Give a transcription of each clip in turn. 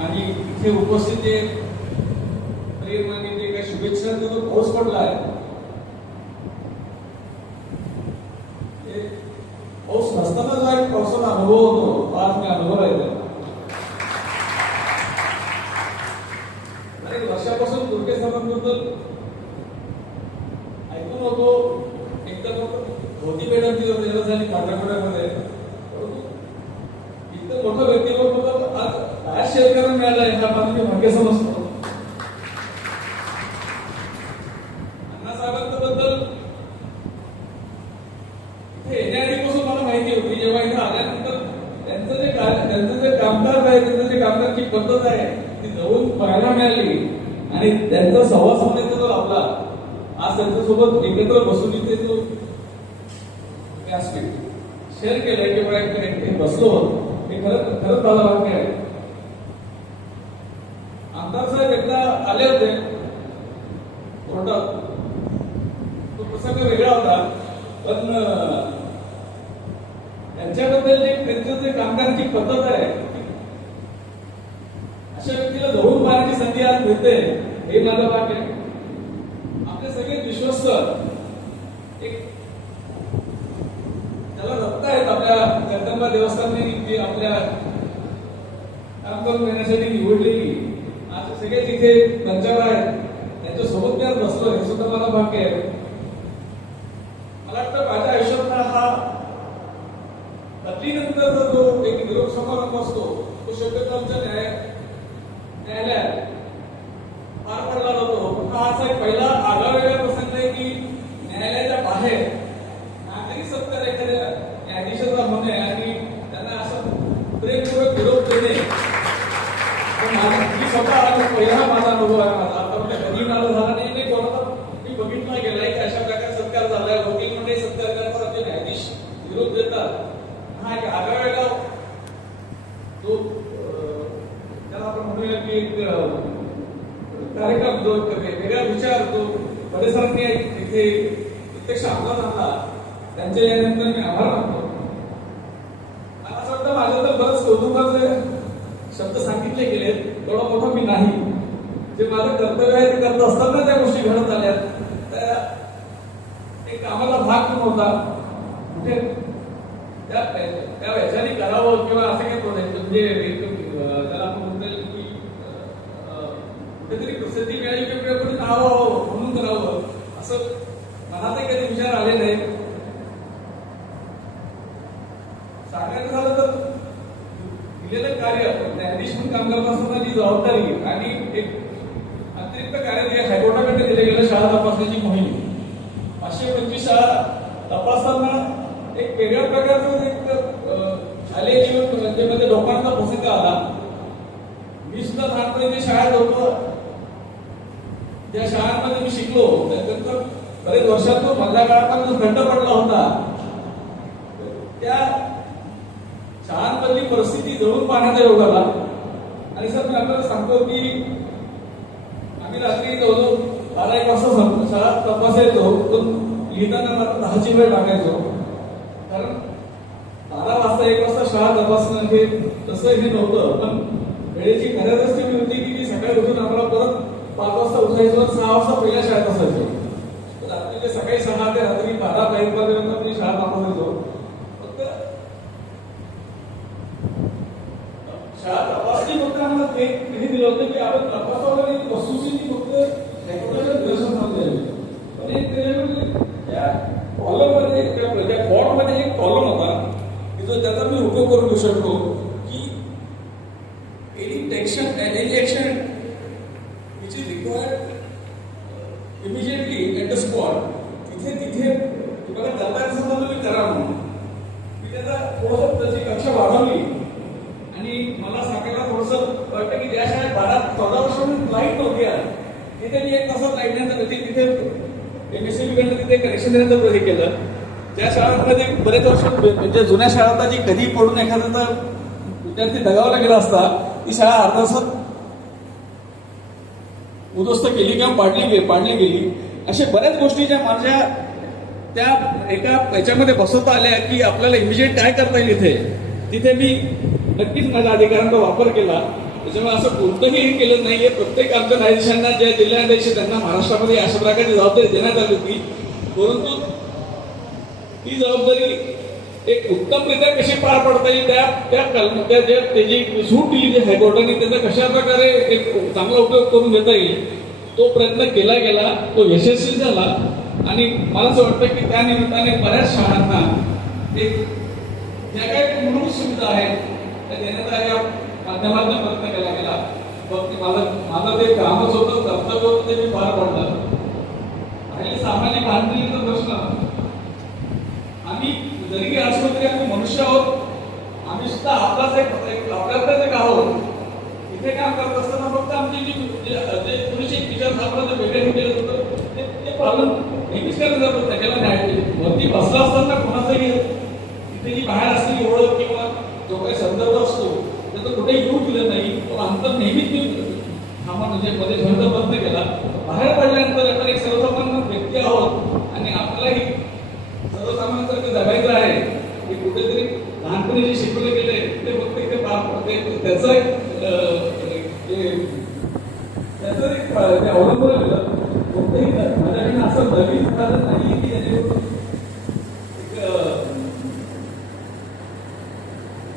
आणि इथे उपस्थित जे काही शुभेच्छा जो पाऊस पडला आहे. ते पाऊस नसताना जो एक पावसाचा अनुभव होतो आज मी अनुभव आहे अनेक वर्षापासून दुर्गे साहेबांबद्दल ऐकून होतो एकदम धोती बेडांची तिथं झाली काठाकोड्यामध्ये इतकं मोठं व्यक्ती आज आज शेअर करायला मिळालंय हा माझं मी भाग्य समजतो. अण्णा साहेबांबद्दल इथे येण्याआधीपासून मला माहिती होती जेव्हा इथे आल्यानंतर त्यांचं जे कार्य त्यांचं जे कामकाज आहे त्यांचं जे कामकाजची पद्धत आहे ती जवळून पाहायला मिळाली. आणि त्यांचा सहवास साधण्याचा जो आपला आज त्यांच्यासोबत एकत्र बसून इथे जो व्यासपीठ शेअर केलंय किंवा एक- एक- बसलो. हे खरं खरंच मला वाक्य आहे आमदार साहेब एकदा आले होते. तो प्रसंग वेगळा होता. पण त्यांच्याबद्दल जे त्यांचं जे कामकाराची पद्धत आहे अशा व्यक्तीला जवळून पाहण्याची संधी आज मिळते. हे माझं वाट आहे. आपले सगळे विश्वस्त एक त्याला रत्न आहेत आपल्या जगदंबा देवस्थानने आपल्या काम करून घेण्यासाठी निवडलेली सगळे तिथे त्यांच्यावर आहेत. त्यांच्यासोबत मी आज बसलो हे सुद्धा मला भाग्य आहे. मला वाटतं माझ्या आयुष्यातला हा पदवीनंतरचा जो एक निरोप समारंभ असतो तो शक्यतो आमच्या न्याय न्यायालयात पार पडला जातो. हा असा एक पहिला आगळावेगळा प्रसंग आहे की न्यायालयाच्या बाहेर नागरिक सत्कार एखाद्या न्यायाधीशाचा होणे आणि त्यांना असं प्रेमपूर्वक निरोप देणे पण माझा- मी स्वतः आज पहिला माझा अनुभव आहे माझा आता म्हणजे कधी मला झाला नाही नाही कोणाला मी बघितला गेलाय की अशा प्रकारे सत्कार झालाय वकील मंडळी सत्कार करतात आपले न्यायाधीश निरोप देतात हा एक आगळावेगळा जो अं, त्याला आपण म्हणूया की एक अं, कार्यक्रम जो एक वेगळा विचार जो परिसरांनी इथे प्रत्यक्ष अंमलात आणला त्यांच्या यानंतर मी आभार मानतो मला असं वाटतं माझ्या तर बरंच कौतुकाचे शब्द सांगितले गेले तेवढा मोठा मी नाही जे माझं कर्तव्य आहे ते करत असताना त्या गोष्टी घडत आल्या त्या एक आम्हाला भाग पण होता. कुठे? त्या त्या करावं किंवा असं काही प्रोजेक्ट म्हणजे त्याला आपण म्हणता येईल की कुठेतरी प्रसिद्धी मिळाली किंवा कुठे नाव म्हणून करावं असं मनात कधी विचार आले नाही. सांगायचं झालं तर दिलेलं कार्य न्यायाधीश म्हणून काम करत असताना जी जबाबदारी आणि एक अतिरिक्त कार्य जे हायकोर्टाकडे दिले गेलं शाळा तपासण्याची मोहीम पाचशे पंचवीस शाळा तपासताना एक वेगळ्या प्रकारचं एक शालेय जीवन म्हणजे लोकांचा प्रसंग आला. मी सुद्धा लहानपणी शाळेत होतो. त्या शाळांमध्ये मी शिकलो. त्यानंतर बरेच वर्षातून मधल्या काळापासून जो खंड पडला होता. त्या शाळांमधली परिस्थिती जवळून पाहण्याचा योग आला आणि सर मी आपल्याला सांगतो की आम्ही रात्री जवळ बारा एक वाजता शाळा तपासायचो. पण लिहिताना मात्र दहाची वेळ टाकायचो कारण बारा वाजता एक वाजता शाळा तपासणं हे तसं हे नव्हतं पण वेळेची खऱ्यातच ती होती की मी सकाळी उठून आम्हाला परत पाच वाजता उठायचं सहा वाजता पहिल्या शाळेत असायचो तर रात्रीचे सकाळी सहा ते रात्री बारा पर्यंत मी शाळा तपासायचो. फक्त शाळा तपासणी फक्त आम्हाला ते हे दिलं होतं की आपण तपास एक वस्तुस्थिती फक्त रेकॉर्डेशन निदर्शन नव्हते पण एक त्याच्यामध्ये त्या कॉलममध्ये त्या त्या फॉर्ममध्ये एक कॉलम होता की जो त्याचा मी उपयोग करून घेऊ शकतो की any टेक्शन any action which is required immediately at the spot तिथे तिथे बघा दत्ताचं समजा तुम्ही करा म्हणून. मी त्याचा थोडंसं त्याची कक्षा वाढवली. आणि मला सांगायला थोडंसं वाटतं की ज्या शाळेत बारा चौदा वर्षांनी लाइट नव्हती आज, तिथे मी एक तासात लाइट देण्याचं तिथे तिथे एम एस सी बीकडनं तिथे कनेक्शन देण्याचा प्रोजेक्ट केलं. ज्या शाळांमध्ये बरेच वर्ष म्हणजे जुन्या शाळांना जी कधी पडून एखाद्याचा विद्यार्थी दगावला गेला असता ती शाळा अर्धा तासात उद्ध्वस्त केली किंवा पाडली गे पाडली गेली. अशा बऱ्याच गोष्टी ज्या माझ्या त्या एका याच्यामध्ये बसवता आल्या की आपल्याला इमिजिएट काय करता येईल इथे तिथे मी नक्कीच माझ्या अधिकारांचा वापर केला. त्याच्यामुळे असं कोणतंही केलं नाहीये. प्रत्येक आमच्या ज्या जिल्हाध्यक्ष त्यांना महाराष्ट्रामध्ये अशा प्रकारची जबाबदारी देण्यात आली होती. परंतु ती जबाबदारी एक उत्तमरित्या कशी पार पडता येईल त्या त्या कल त्या ज्या त्याची सूट दिली जी हायकोर्टाने त्याचा कशा प्रकारे एक चांगला उपयोग करून घेता येईल तो प्रयत्न केला गेला तो यशस्वी झाला. आणि मला असं वाटतं की त्या निमित्ताने बऱ्याच शाळांना एक ज्या काही मूलभूत सुविधा आहेत त्या देण्याचा या माध्यमातून प्रयत्न केला गेला. फक्त माझं माझं ते कामच होतं कर्तव्य होतं ते मी पार पडलं. आणि सामान्य बांधिलकीचा प्रश्न. आम्ही जरी काही असलो तरी आम्ही मनुष्य आहोत आम्ही सुद्धा आपलाच एक एक- आपल्यातच एक आहोत. इथे काम करत असताना फक्त आमची जी जे- जे थोडीशी विचार सापडा जे वेगळे निघेल होतं ते ते पालन नेहमीच करत जात होतं त्याला न्याय वरती बसला असताना कोणाचंही तिथे जी बाहेर असलेली ओळख किंवा जो काही संदर्भ असतो त्याचं कुठे येऊ दिलं नाही. तो अंतर नेहमीच मी थांबा म्हणजे मध्ये ठेवण्याचा बंद केला बाहेर पडल्यानंतर आपण एक सर्वसामान्य व्यक्ती आहोत आणि आपल्यालाही सर्वसामान्यांसारखं जगायचं आहे की कुठेतरी लहानपणी जे शिकवलं गेलंय ते फक्त इथे पार पडते त्याचं एक त्याचं एक अवलंबून केलं कोणतंही असं नवीन साधन नाही की त्याच्यावर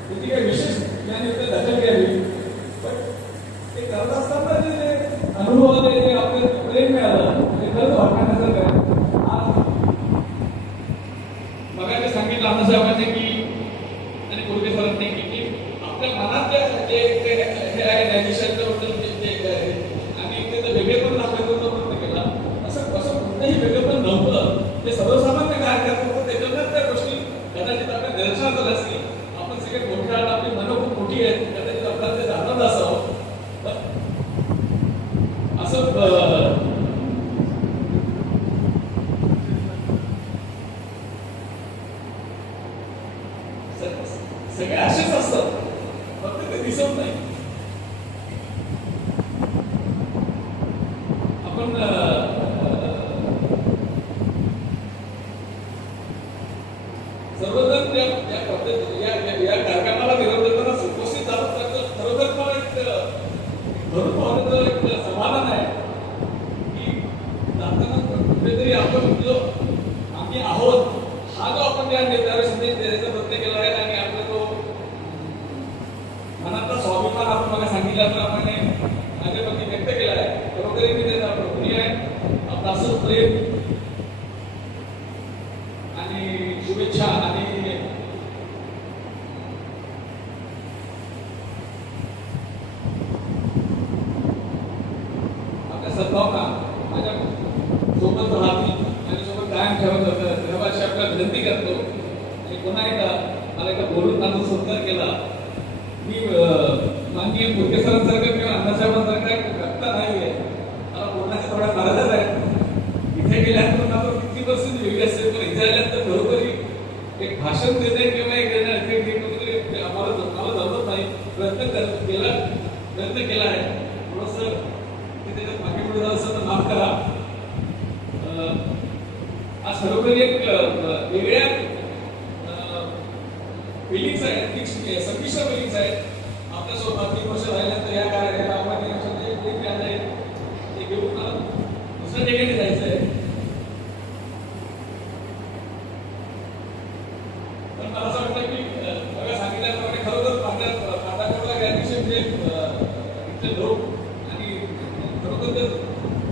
त्याची काही विशेष ज्ञान इथे दखल घ्यावी पण ते करत असताना जे अनुभव आले ते प्रेम मिळालं ते खरंच वाटण्यासारखं आहे. आज सांगितलं अण्णासाहेबांनी की आणि कुर्गे सरांनी की की आपल्या मनात जे हे आहे न्यायाधीशांच्या बद्दल जे जे हे आहे आणि त्याचं वेगळेपण दाखवायचा प्रयत्न केला असं असं कोणतंही वेगळेपण नव्हतं. ते सर्वसामान्य काय करत होतं त्याच्यातच त्या गोष्टी कदाचित आपल्या निदर्शनात आल्या असतील आपण सगळे मोठे आहात आपली मनं खूप मोठी आहेत कदाचित आपल्याला ते जाणवलं असावं पण असं अं, स- सगळे असेच असतात फक्त ते दिसत नाही आपण अं, सर्वजण त्या त्या पद्धती या या- कार्यक्रमाला विरोध करताना उपस्थित झालं तर खरोखर मला एक भरून पाहण्याचं एक समाधान आहे. की जाताना कुठेतरी आपण जो आम्ही आहोत हा जो आपण त्या नेत्यावर संदेश देण्याचा प्रयत्न केला आहे आणि आपला तो मनातला स्वाभिमान आपण मला सांगितल्याप्रमाणे माझ्यापती व्यक्त केला आहे खरोखर मी त्याचा प्रक्रिया आहे आपलं असंच प्रेम आणि शुभेच्छा आणि आपल्या सद्भावना हो माझ्या सोबत राहतील. माझ्यासोबत कायम ठेवत ठेवायची आपल्याला विनंती करतो आणि पुन्हा एकदा मला एकदा बोलून माझा सत्कार केला. मी अं, माननीय मुरके सरांसारखं किंवा अण्णासाहेबांसारखं एक व्यक्ता नाही आहे मला बोलण्याचा थोडा गरजच आहे. इथे गेल्यानंतर मात्र परिस्थिती वेगळी असते पण इथे आल्यानंतर खरोखरी एक भाषण देणे किंवा एक देणं एक एक कुठेतरी आम्हाला जमत नाही. प्रयत्न केला प्रयत्न केला आहे. थोडंसं ते त्याच्यात मागे पुढे जात असेल तर माफ करा. आज खरोखरी एक वेगळ्या फिलिंग्स आहेत. फिक्स संमिश्र फिलिंग्स आहेत. आपल्यासोबत तीन वर्ष राहिल्यानंतर या कार्यक्रमात आपण एक व्याज आहे ते घेऊन मला दुसऱ्या ठिकाणी जायचं आहे पण मला असं वाटतं की अं, बघा सांगितल्याप्रमाणे खरोखर आपल्या काटाकोटला या दिवशी इथले लोक आणि खरोखर जर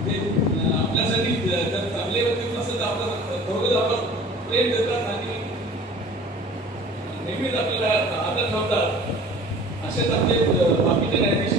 ते अं, आपल्यासाठी जर चांगले होते असं तर आपलं खरोखर आपण प्रेम देतात आणि नेहमीच आपल्याला आदर ठेवतात असेच आपले बाकीचे न्यायाधीश